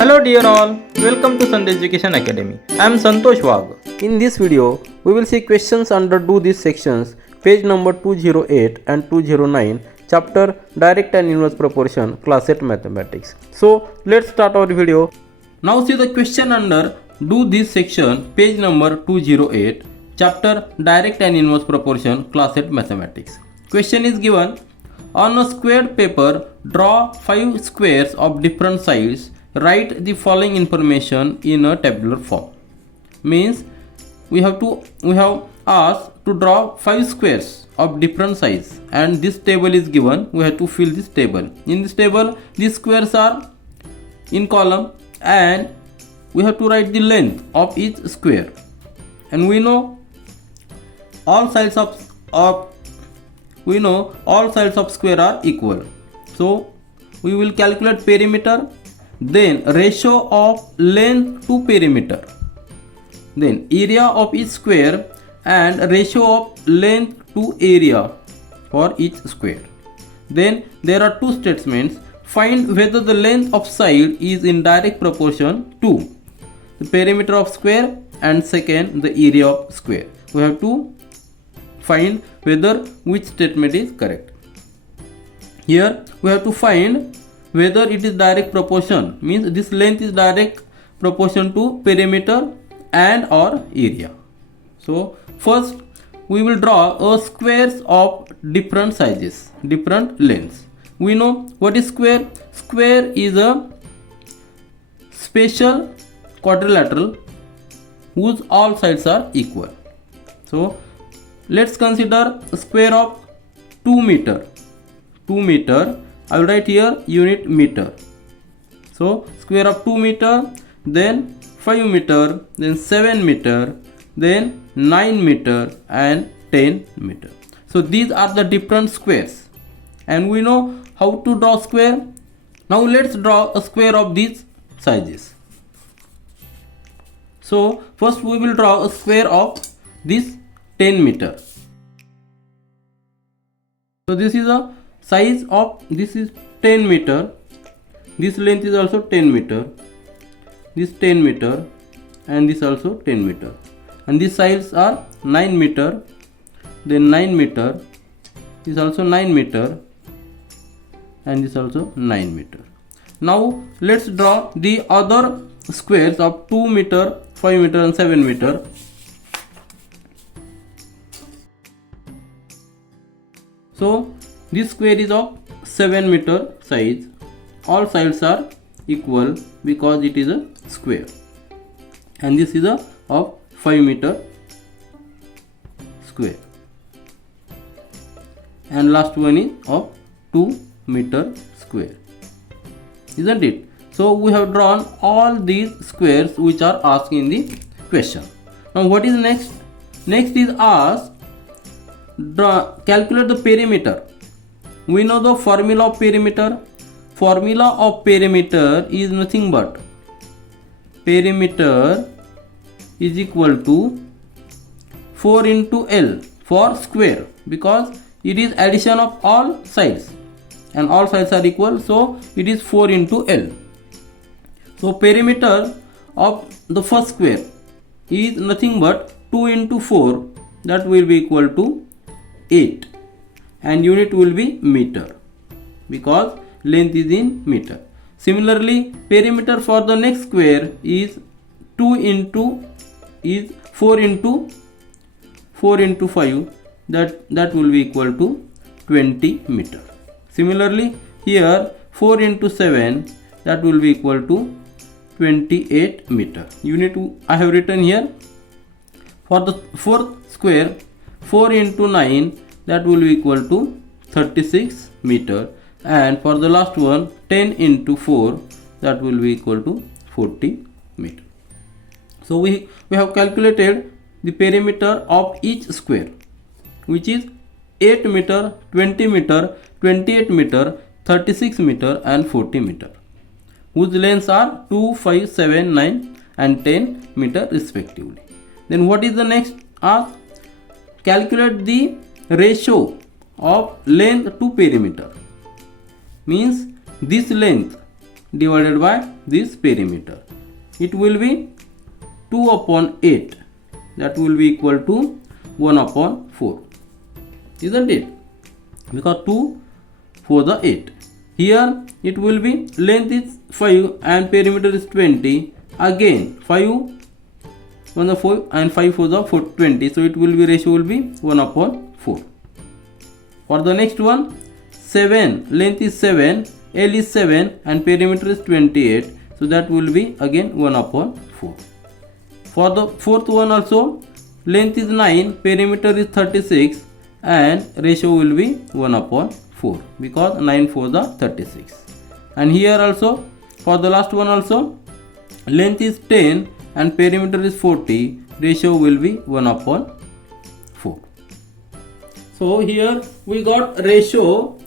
Hello dear all, welcome to Sandhya Education Academy. I am Santosh Wag. In this video, we will see questions under do these sections, page number 208 and 209, chapter direct and inverse proportion, class 8 mathematics. So let's start our video. Now see the question under do this section, page number 208, chapter direct and inverse proportion, class 8 mathematics. Question is given: on a squared paper, draw 5 squares of different size. Write the following information in a tabular form. Means we have asked to draw 5 squares of different size, and this table is given. We have to fill this table. In this table, these squares are in column, and we have to write the length of each square. And we know all sides of square are equal. So we will calculate perimeter, then ratio of length to perimeter, then area of each square and ratio of length to area for each square. Then there are two statements: find whether the length of side is in direct proportion to the perimeter of square, and second, the area of square. We have to find whether which statement is correct. Here we have to find whether it is direct proportion, means this length is direct proportion to perimeter and or area. So first we will draw a squares of different sizes, different lengths. We know what is square. Square is a special quadrilateral whose all sides are equal. So let's consider a square of 2 meter. 2 meter, I will write here unit meter. So square of 2 meter, then 5 meter, then 7 meter, then 9 meter and 10 meter. So these are the different squares, and we know how to draw square. Now let's draw a square of these sizes. So first we will draw a square of this 10 meter. So this is a size of, this is 10 meter, this length is also 10 meter, this 10 meter and this also 10 meter, and these sides are 9 meter, then 9 meter, this also 9 meter and this also 9 meter. Now let's draw the other squares of 2 meter, 5 meter and 7 meter. So this square is of 7 meter size. All sides are equal because it is a square. And this is of 5 meter square. And last one is of 2 meter square. Isn't it? So we have drawn all these squares which are asked in the question. Now what is next? Next is asked calculate the perimeter. We know the formula of perimeter. Formula of perimeter is nothing but perimeter is equal to 4 into L for square, because it is addition of all sides and all sides are equal, so it is 4 into L. So perimeter of the first square is nothing but 2 into 4, that will be equal to 8, and unit will be meter because length is in meter. Similarly, perimeter for the next square is 4 into 5, that will be equal to 20 meter. Similarly, here 4 into 7, that will be equal to 28 meter. Unit I have written here. For the fourth square, 4 into 9, that will be equal to 36 meter, and for the last one, 10 into 4, that will be equal to 40 meter. So we have calculated the perimeter of each square, which is 8 meter, 20 meter, 28 meter, 36 meter and 40 meter, whose lengths are 2, 5, 7, 9 and 10 meter respectively. Then what is the next ask? Calculate the ratio of length to perimeter. Means this length divided by this perimeter. It will be 2 upon 8. That will be equal to 1 upon 4. Isn't it? Because 2 for the 8. Here it will be length is 5 and perimeter is 20. Again 5 on the 4 and 5 for the 20. So it will be ratio will be 1 upon 4. For the next one, 7, length is 7, L is 7 and perimeter is 28. So that will be again 1 upon 4. For the fourth one also, length is 9, perimeter is 36 and ratio will be 1 upon 4 because 9 for the 36. And here also, for the last one also, length is 10 and perimeter is 40, ratio will be 1 upon 4. So here we got ratio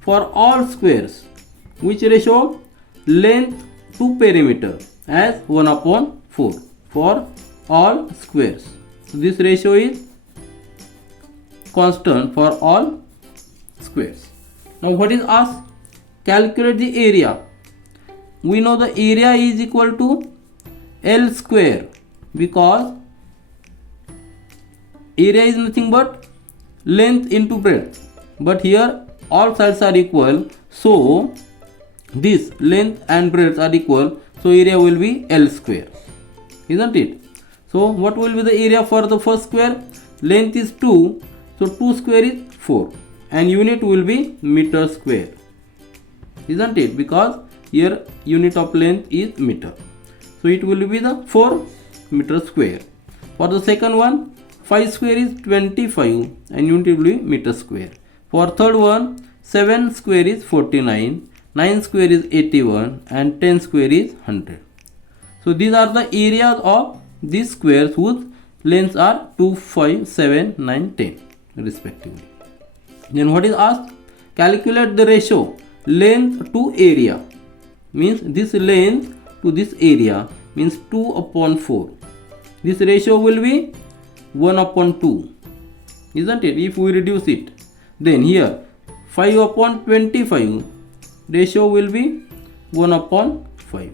for all squares. Which ratio? Length to perimeter as 1 upon 4 for all squares. So this ratio is constant for all squares. Now what is asked? Calculate the area. We know the area is equal to L square because area is nothing but length into breadth. But here all sides are equal. So this length and breadth are equal. So area will be L square. Isn't it? So what will be the area for the first square? Length is 2. So 2 square is 4. And unit will be meter square. Isn't it? Because here unit of length is meter. So it will be the 4 meter square. For the second one, 5 square is 25 and unit will be meter square. For third one, 7 square is 49, 9 square is 81 and 10 square is 100. So these are the areas of these squares whose lengths are 2, 5, 7, 9, 10 respectively. Then what is asked? Calculate the ratio length to area. Means this length to this area means 2 upon 4. This ratio will be 1 upon 2. Isn't it? If we reduce it. Then here 5 upon 25 ratio will be 1 upon 5.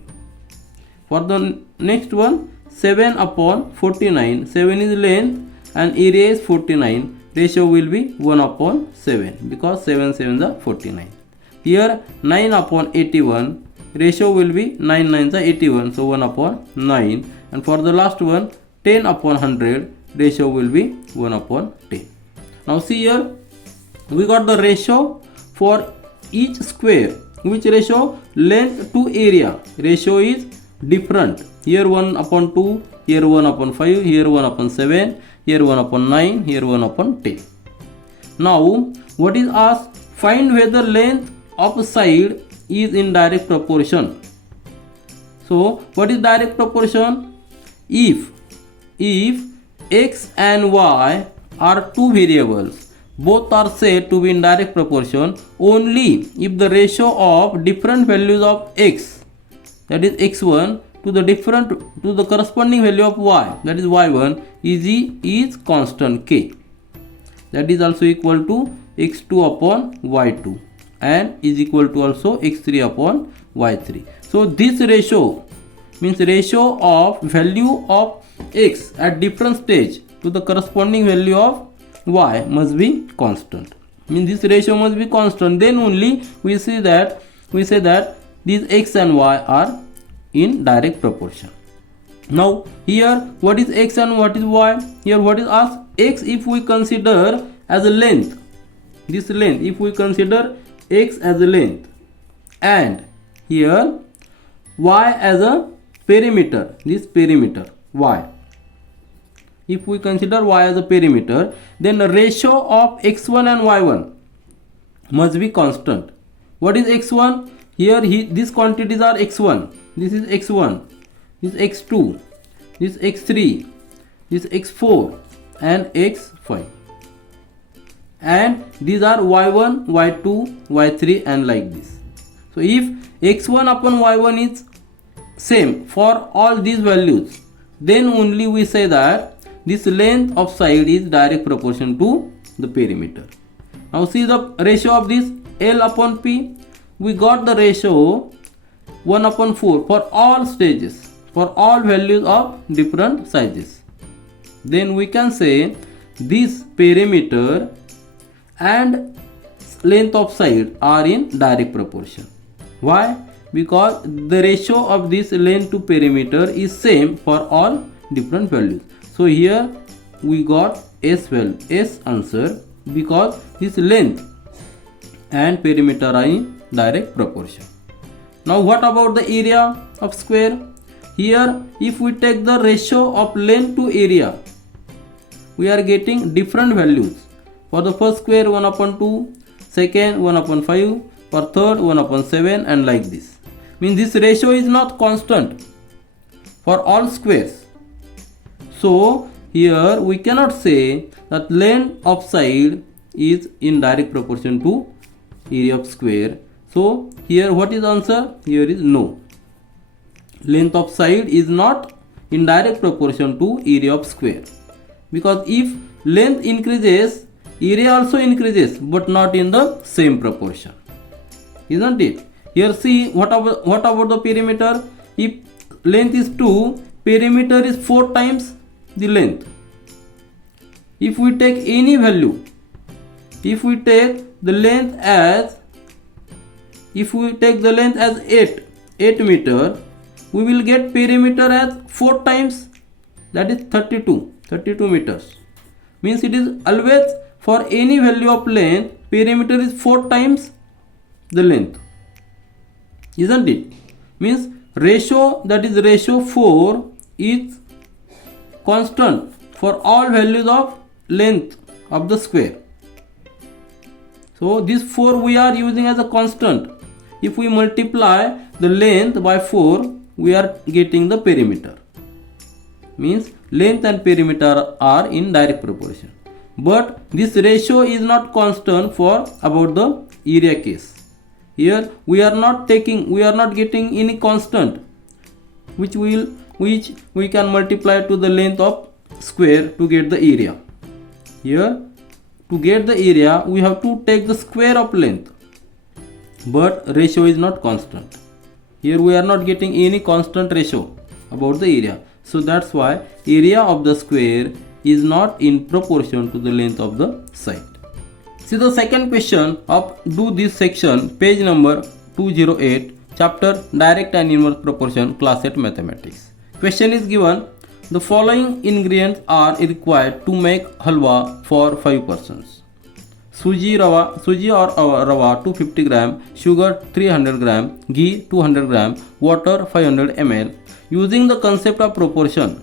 For the next one, 7 upon 49. 7 is length and area is 49. Ratio will be 1 upon 7 because 7 7 is 49. Here 9 upon 81. Ratio will be 9 9 is 81. So 1 upon 9. And for the last one, 10 upon 100. Ratio will be 1 upon 10. Now see here, we got the ratio for each square. Which ratio? Length to area. Ratio is different. Here 1 upon 2, here 1 upon 5, here 1 upon 7, here 1 upon 9, here 1 upon 10. Now what is asked? Find whether length of side is in direct proportion. So what is direct proportion? If x and y are two variables, both are said to be in direct proportion only if the ratio of different values of x, that is x1, to the corresponding value of y, that is y1, is constant k, that is also equal to x2 upon y2 and is equal to also x3 upon y3. So this ratio means ratio of value of x at different stage to the corresponding value of y must be constant. Means this ratio must be constant. Then only we say that these x and y are in direct proportion. Now here what is x and what is y? Here what is asked? X if we consider as a length, this length if we consider x as a length, and here y as a perimeter, this perimeter y. If we consider y as a perimeter, then the ratio of x1 and y1 must be constant. What is x1? Here these quantities are x1. This is x1, this is x2, this is x3, this is x4 and x5. And these are y1, y2, y3 and like this. So if x1 upon y1 is same for all these values, then only we say that this length of side is direct proportion to the perimeter. Now see the ratio of this L upon P. We got the ratio 1 upon 4 for all stages, for all values of different sizes. Then we can say this perimeter and length of side are in direct proportion. Why? Because the ratio of this length to perimeter is same for all different values. So here we got S value, S answer, because this length and perimeter are in direct proportion. Now what about the area of square? Here if we take the ratio of length to area, we are getting different values. For the first square 1 upon 2, second 1 upon 5, for third 1 upon 7, and like this. Means this ratio is not constant for all squares. So here we cannot say that length of side is in direct proportion to area of square. So here what is answer? Here is no. Length of side is not in direct proportion to area of square. Because if length increases, area also increases, but not in the same proportion. Isn't it? Here see what about the perimeter? If length is 2, perimeter is 4 times the length. If we take any value, if we take the length as 8 meter, we will get perimeter as 4 times, that is 32 meters. Means it is always for any value of length, perimeter is 4 times the length. Isn't it? Means ratio, that is ratio 4, is constant for all values of length of the square. So this 4 we are using as a constant. If we multiply the length by 4, we are getting the perimeter. Means length and perimeter are in direct proportion. But this ratio is not constant for about the area case. Here we are not getting any constant which we can multiply to the length of square to get the area. Here to get the area we have to take the square of length, but ratio is not constant. Here we are not getting any constant ratio about the area. So that's why area of the square is not in proportion to the length of the side. See the second question of do this section, page number 208, chapter direct and inverse proportion, class 8 mathematics. Question is given, the following ingredients are required to make halwa for 5 persons. Suji or rava 250 gram, sugar 300 gram, ghee 200 gram, water 500 ml. Using the concept of proportion,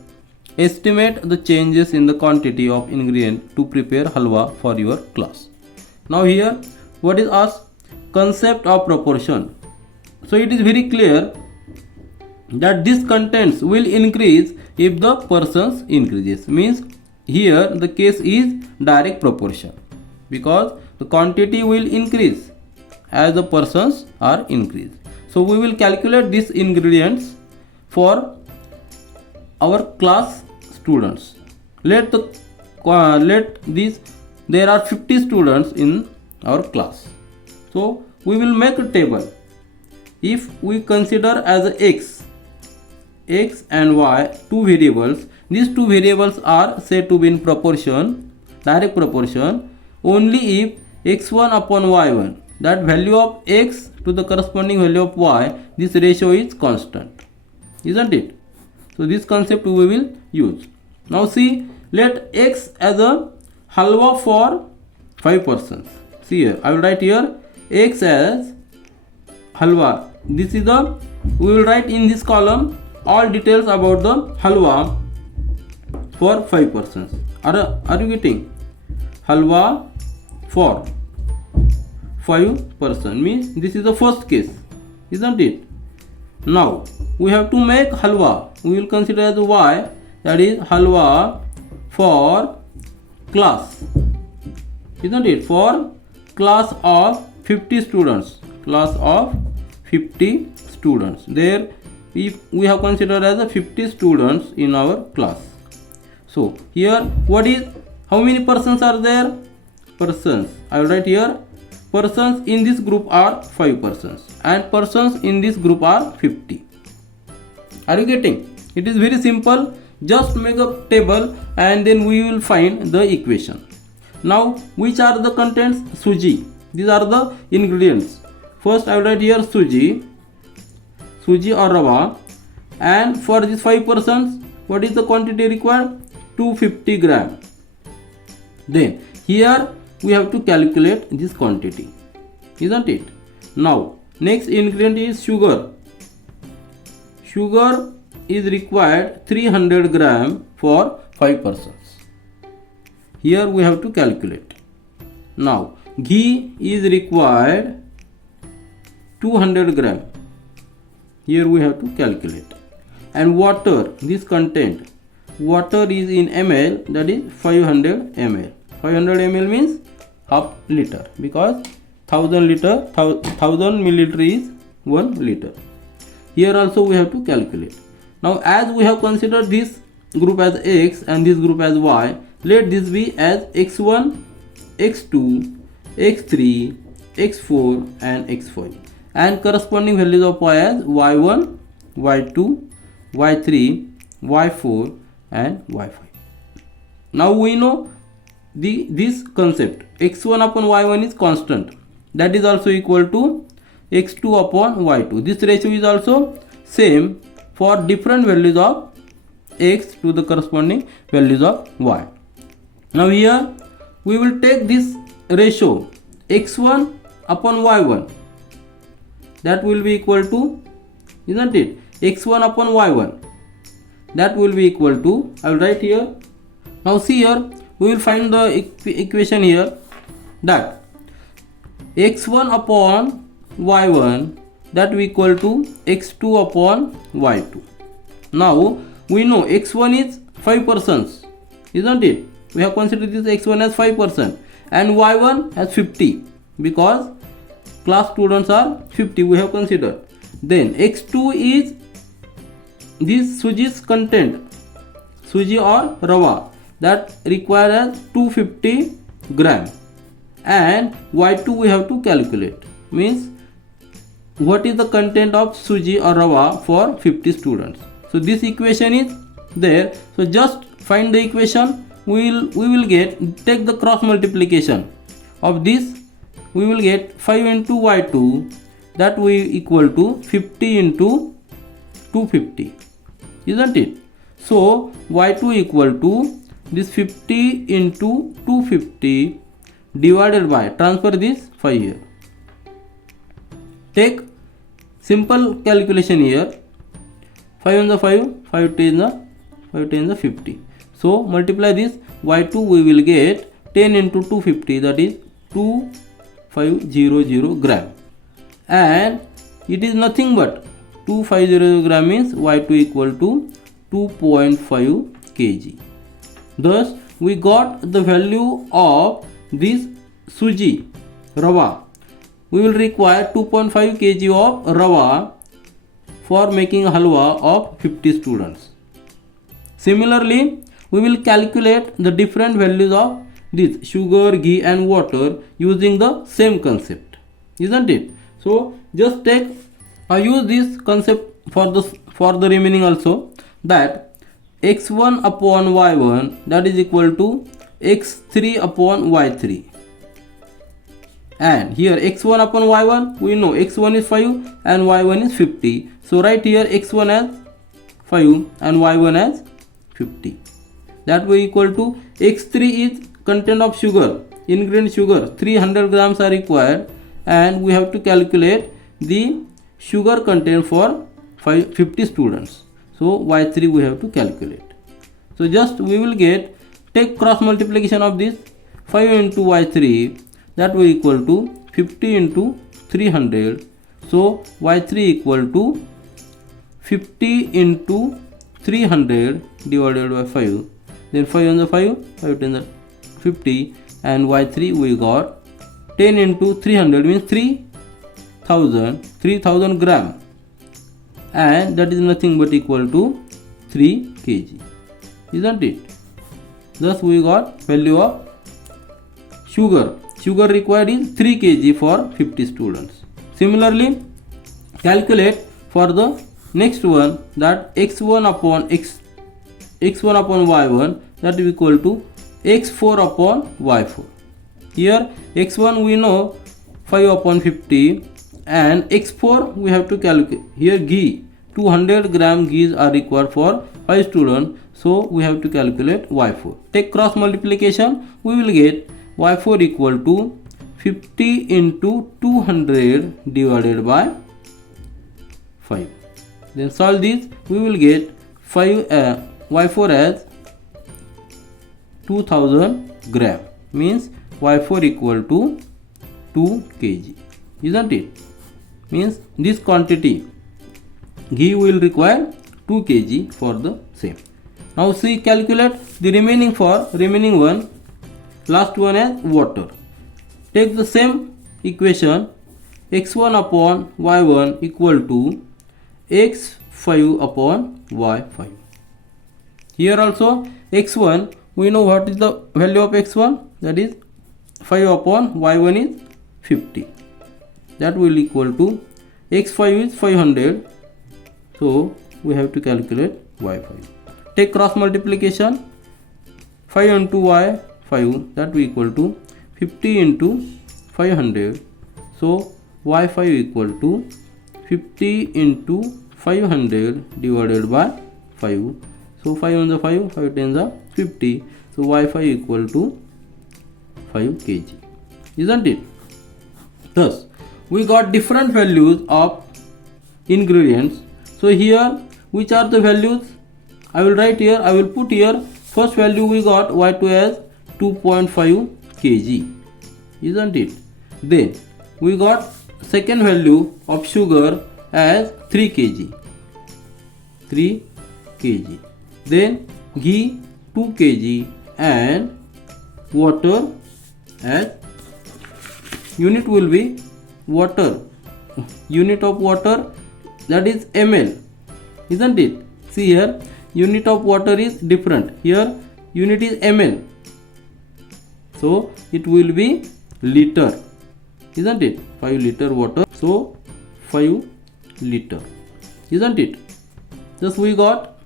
estimate the changes in the quantity of ingredient to prepare halwa for your class. Now here what is asked? Concept of proportion. So it is very clear that this contents will increase if the persons increases. Means here the case is direct proportion, because the quantity will increase as the persons are increased. So we will calculate these ingredients for our class students. There are 50 students in our class. So we will make a table. If we consider as x and y, two variables, these two variables are said to be in proportion, direct proportion, only if x1 upon y1, that value of x to the corresponding value of y, this ratio is constant. Isn't it? So this concept we will use. Now see, let x as a halwa for 5 persons. See here, I will write here x as halwa. This is the, we will write in this column all details about the halwa for 5 persons. Are you getting? Halwa for 5 persons means this is the first case, isn't it? Now we have to make halwa. We will consider as y, that is halwa for class, isn't it? For class of 50 students. Class of 50 students. There if we have considered as a 50 students in our class. So here what is, how many persons are there? Persons. I will write here persons in this group are 5 persons and persons in this group are 50. Are you getting? It is very simple. Just make a table and then we will find the equation. Now, which are the contents? Suji. These are the ingredients. First, I will write here suji or rava. And for these 5 persons, what is the quantity required? 250 gram. Then, here we have to calculate this quantity. Isn't it? Now, next ingredient is sugar. Sugar is required 300 gram for 5 persons. Here we have to calculate. Now, ghee is required 200 gram. Here we have to calculate. And water, this content, water is in ml, that is 500 ml. 500 ml means half liter, because 1000 milliliter is 1 liter. Here also we have to calculate. Now, as we have considered this group as X and this group as Y, let this be as X1, X2, X3, X4 and X5, and corresponding values of Y as Y1, Y2, Y3, Y4 and Y5. Now we know this concept. X1 upon Y1 is constant. That is also equal to X2 upon Y2. This ratio is also same for different values of X to the corresponding values of Y. Now here we will take this ratio X1 upon Y1. That will be equal to, isn't it, X1 upon Y1. That will be equal to, I will write here. Now see here, we will find the equation here, that X1 upon Y1, that will equal to X2 upon Y2. Now we know X1 is 5 persons, isn't it? We have considered this X1 as 5% and Y1 as 50, because class students are 50 we have considered. Then X2 is this suji's content, suji or rava, that requires as 250 gram, and Y2 we have to calculate, means what is the content of suji or rava for 50 students. So this equation is there. So just find the equation. We will get, take the cross multiplication of this. We will get 5 into Y2, that will equal to 50 into 250, isn't it? So Y2 equal to this 50 into 250 divided by, transfer this 5 here. Take simple calculation here. 5 on the 5, 5 10 the 50. So multiply this, Y2 we will get 10 into 250, that is 2500 gram, and it is nothing but 2500 gram means Y2 equal to 2.5 kg. Thus we got the value of this suji rava. We will require 2.5 kg of rava for making a halwa of 50 students. Similarly, we will calculate the different values of this sugar, ghee and water using the same concept, isn't it? So just take use this concept for the remaining also, that X1 upon Y1, that is equal to X3 upon Y3, and here X1 upon Y1 we know X1 is 5 and Y1 is 50. So write here X1 as 5 and Y1 as 50. That will equal to X3 is content of sugar, ingredient sugar, 300 grams are required, and we have to calculate the sugar content for 50 students. So Y3 we have to calculate. So just we will get, take cross multiplication of this 5 into Y3, that will equal to 50 into 300. So Y3 equal to 50 into 300 divided by 5. Then 5 on the 5, 5 10 the 50, and Y3 we got 10 into 300 means 3000 gram, and that is nothing but equal to 3 kg, isn't it? Thus we got value of sugar. sugar required is 3 kg for 50 students. Similarly, calculate for the next one, that x1 upon y1, that is equal to x4 upon y4. Here x1 we know 5 upon 50, and x4 we have to calculate. Here ghee, 200 gram ghee are required for 5 students, so we have to calculate y4. Take cross multiplication, we will get y4 equal to 50 into 200 divided by 5. Then solve this, we will get y4 as 2000 gram, means y4 equal to 2 kg, isn't it? Means this quantity ghee will require 2 kg for the same. Now see, calculate the remaining one. Last one as water. Take the same equation, x1 upon y1 equal to x5 upon y5. Here also x1, we know what is the value of x1, that is 5 upon y1 is 50. That will equal to x5 is 500, so we have to calculate y5. Take cross multiplication, 5 into y5, that will equal to 50 into 500, so y5 equal to 50 into 500 divided by 5. So 5 on the 5 tens are 50, so y5 equal to 5 kg, isn't it? Thus we got different values of ingredients. So here, which are the values? I will write here, I will put here. First value we got y2 as 2.5 kg, isn't it? Then we got second value of sugar as 3 kg. Then ghee 2 kg and water as unit will be water. Unit of water, that is ml, isn't it? See here, unit of water is different. Here unit is ml, so it will be liter, isn't it? 5 liter water, so 5 liter, isn't it? Thus we got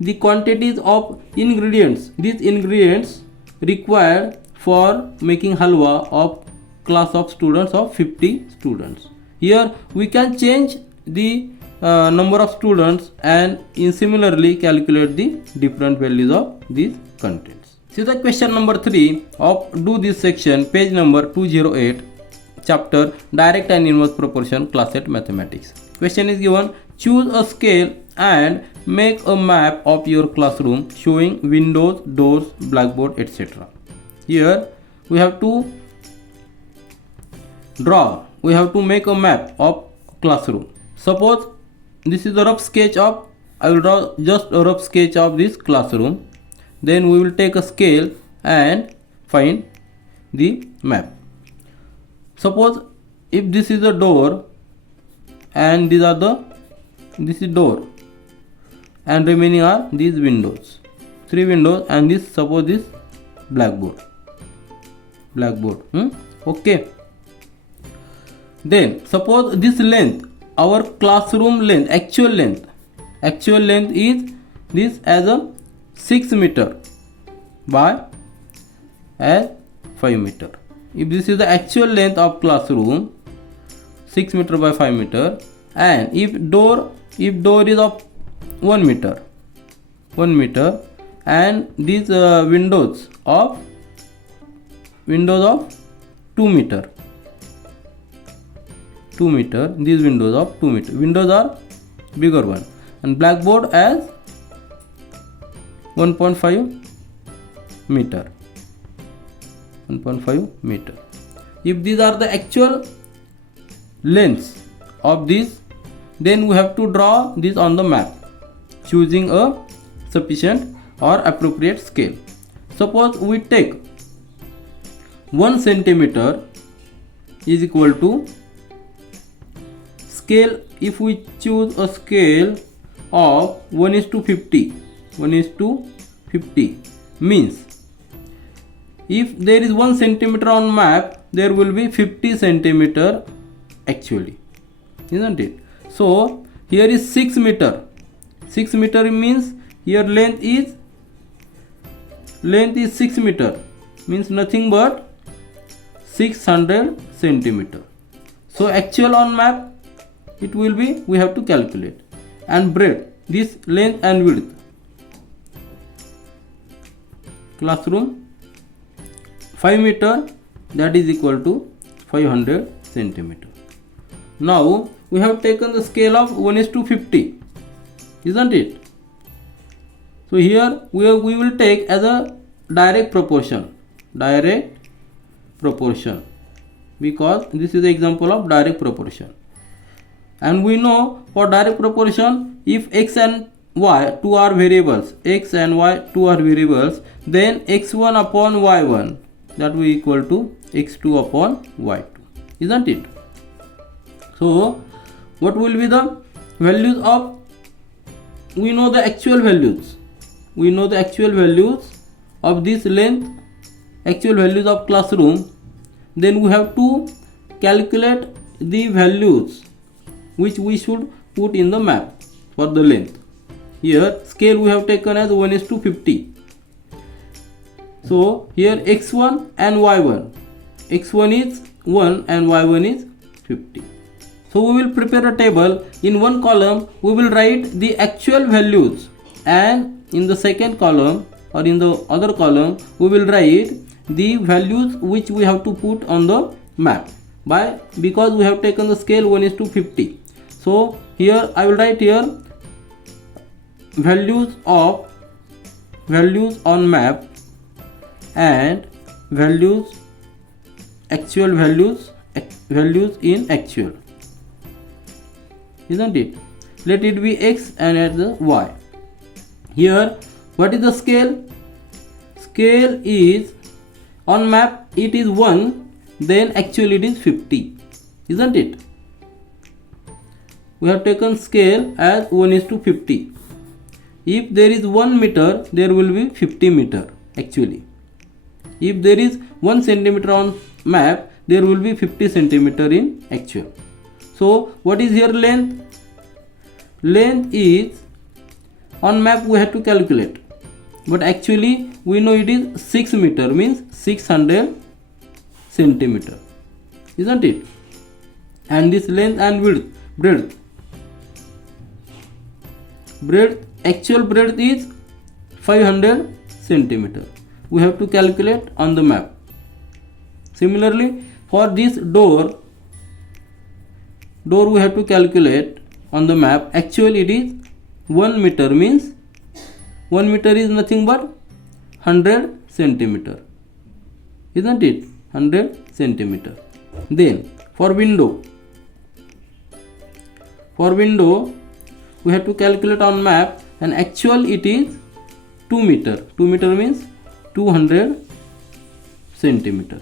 the quantities of ingredients. These ingredients required for making halwa of class of students of 50 students. Here we can change the number of students and similarly calculate the different values of these contents. See the question number 3 of do this section, page number 208, chapter direct and inverse proportion, class 8 mathematics. Question is given, choose a scale and make a map of your classroom showing windows, doors, blackboard, etc. Here we have to make a map of classroom. Suppose this is a rough sketch of, I will draw just a rough sketch of this classroom. Then we will take a scale and find the map. Suppose if this is a door and this is door and remaining are these windows, 3 windows, and this, suppose this blackboard. Okay. Then suppose this length, our classroom length, actual length is this as a 6 meter by as 5 meter. If this is the actual length of classroom, 6 meter by 5 meter, and if door is of 1 meter, and these windows of 2 meter, these windows of 2 meter, windows are bigger one, and blackboard as 1.5 meter. If these are the actual lengths of this, then we have to draw this on the map, choosing a sufficient or appropriate scale. Suppose we take 1 centimeter is equal to scale. If we choose a scale of 1:50, means if there is 1 centimeter on map, there will be 50 centimeter actually, isn't it? So here is 6 meter. 6 meter means here length is 6 meter, means nothing but 600 centimeter. So actual on map it will be, we have to calculate. And breadth, this length and width, classroom 5 meter, that is equal to 500 centimeter. Now we have taken the scale of 1:50, isn't it? So here we will take as a direct proportion, because this is the example of direct proportion. And we know for direct proportion, if x and y two are variables, then x1 upon y1, that will equal to x2 upon y2, isn't it? So what will be the values of, we know the actual values of this length, actual values of classroom. Then we have to calculate the values which we should put in the map for the length. Here scale we have taken as 1:50. So here x1 and y1, x1 is 1 and y1 is 50. So we will prepare a table. In one column we will write the actual values, and in the second column or in the other column we will write the values which we have to put on the map, because we have taken the scale 1:50. So here I will write here values on map and actual values in actual, isn't it? Let it be x and at the y. Here what is the scale? Scale is on map it is 1, then actually it is 50, isn't it? We have taken scale as 1:50. If there is 1 meter, there will be 50 meter actually. If there is 1 centimeter on map, there will be 50 centimeter in actual. So what is here length? Length is, on map we have to calculate, but actually we know it is 6 meter, means 600 centimeter, isn't it? And this length and breadth, actual breadth is 500 centimeter. We have to calculate on the map. Similarly for this door we have to calculate on the map. Actually it is 1 meter, means 1 meter is nothing but 100 centimeter, isn't it? 100 centimeter. Then for window we have to calculate on map, and actual it is 2 meter. 2 meter means 200 centimeter,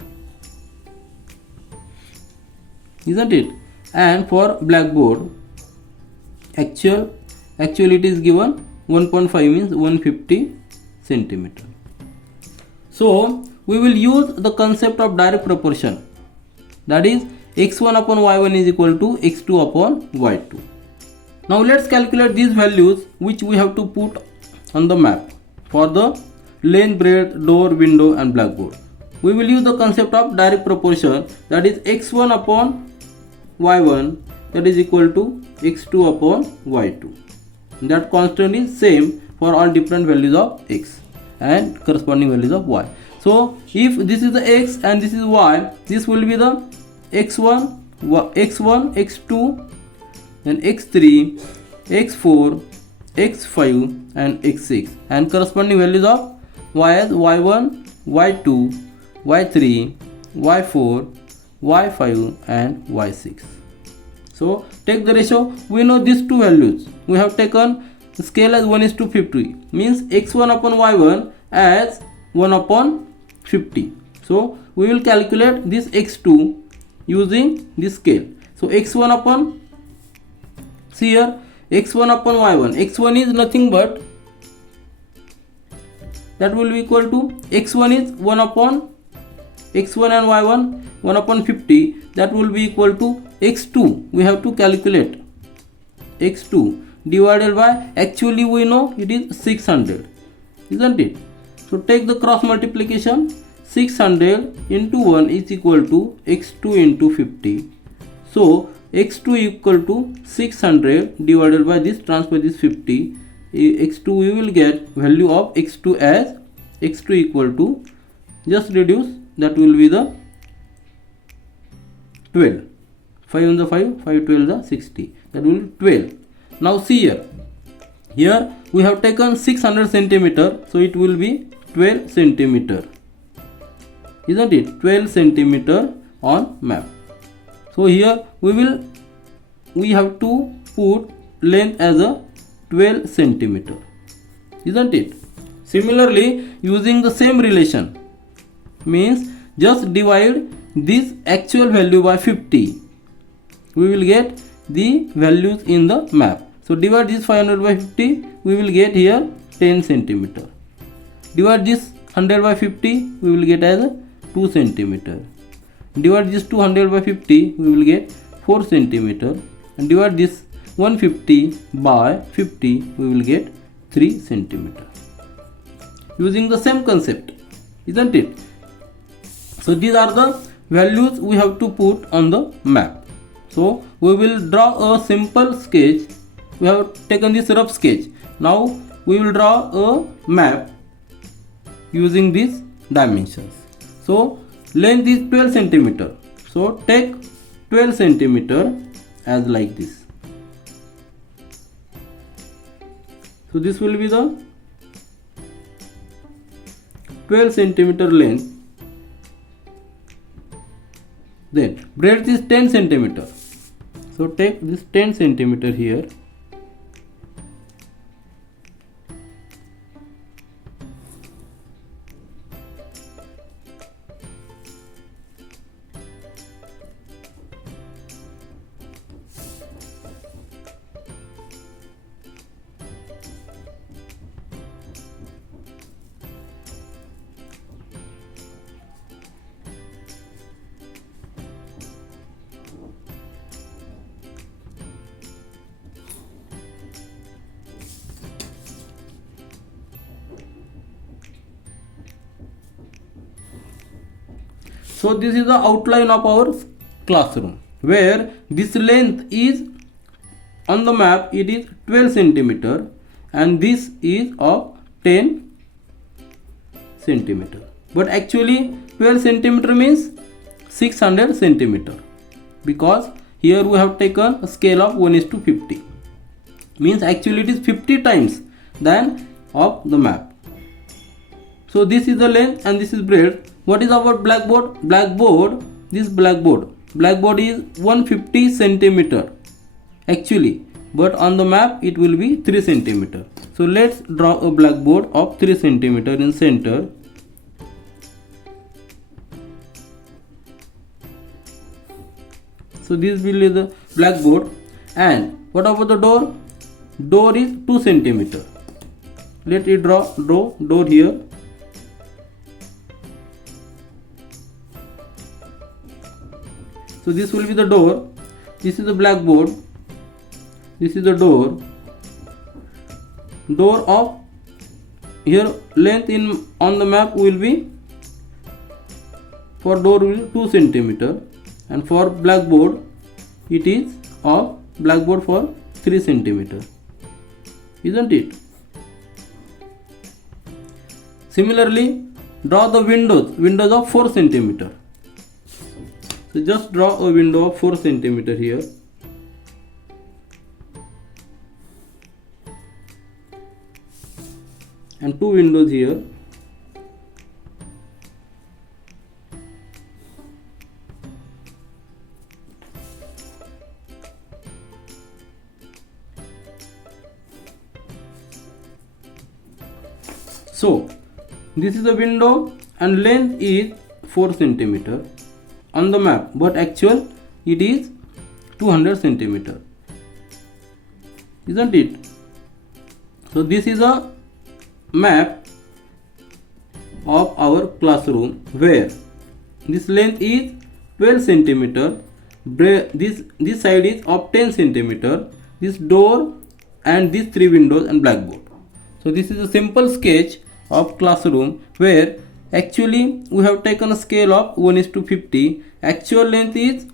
isn't it? And for blackboard, actual it is given 1.5, means 150 centimeter. So we will use the concept of direct proportion, that is x1 upon y1 is equal to x2 upon y2. Now let's calculate these values which we have to put on the map for the length, breadth, door, window and blackboard. We will use the concept of direct proportion, that is x1 upon y1, that is equal to x2 upon y2. That constant is same for all different values of x and corresponding values of y. So if this is the x and this is y, this will be the x1, x2, then x3, x4, x5 and x6, and corresponding values of y as y1, y2, y3, y4, y5 and y6. So take the ratio. We know these two values. We have taken the scale as 1:50, means x1 upon y1 as 1 upon 50. So we will calculate this x2 using this scale. So x1 upon, see here, x1 upon y1, x1 is nothing but, that will be equal to, x1 is 1 upon x1 and y1, 1 upon 50, that will be equal to x2. We have to calculate x2 divided by, actually we know it is 600, isn't it? So take the cross multiplication. 600 into 1 is equal to x2 into 50. So x2 equal to 600 divided by this, transfer this 50, x2 we will get value of x2 as x2 equal to, just reduce, that will be the 12. 5 on the 5, 5 12 the 60, that will be 12. Now see here we have taken 600 centimeter, so it will be 12 centimeter, isn't it? 12 centimeter on map. So here we have to put length as a 12 centimeter, isn't it? Similarly, using the same relation, means just divide this actual value by 50, we will get the values in the map. So divide this 500 by 50, we will get here 10 centimeter. Divide this 100 by 50, we will get as 2 centimeter. Divide this 200 by 50, we will get 4 centimeter. And divide this 150 by 50, we will get 3 centimeter. Using the same concept, isn't it? So these are the values we have to put on the map. So we will draw a simple sketch. We have taken this rough sketch. Now we will draw a map using these dimensions. So length is 12 centimeter. So take 12 centimeter as like this. So this will be the 12 centimeter length. Then breadth is 10 centimeter. So take this 10 centimeter here. So this is the outline of our classroom, where this length is on the map, it is 12 centimeter and this is of 10 centimeter. But actually 12 centimeter means 600 centimeter, because here we have taken a scale of 1:50. Means actually it is 50 times than of the map. So this is the length and this is breadth. What is our blackboard? This blackboard is 150 centimeter actually, but on the map it will be 3 centimeter. So let's draw a blackboard of 3 centimeter in center. So this will be the blackboard. And what about the door? Door is 2 centimeter. Let it draw door here. So this will be the door. This is the blackboard. This is the door. Door of here length in on the map will be, for door will be 2 centimeter, and for blackboard it is of blackboard for 3 centimeter, isn't it? Similarly, draw the windows of 4 centimeter. So just draw a window of 4 centimeter here. And 2 windows here. So this is the window and length is 4 centimeter on the map, but actual it is 200 centimeter, isn't it? So this is a map of our classroom, where this length is 12 centimeter. This side is of 10 centimeter. This door and these 3 windows and blackboard. So this is a simple sketch of classroom where actually we have taken a scale of 1:50. Actual length is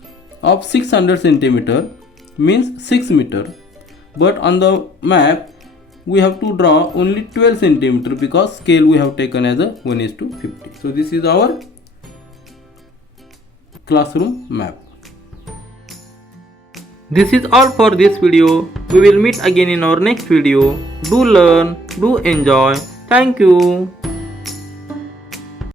of 600 centimeter, means 6 meter. But on the map we have to draw only 12 centimeter because scale we have taken as a 1:50. So this is our classroom map. This is all for this video. We will meet again in our next video. Do learn, do enjoy. Thank you.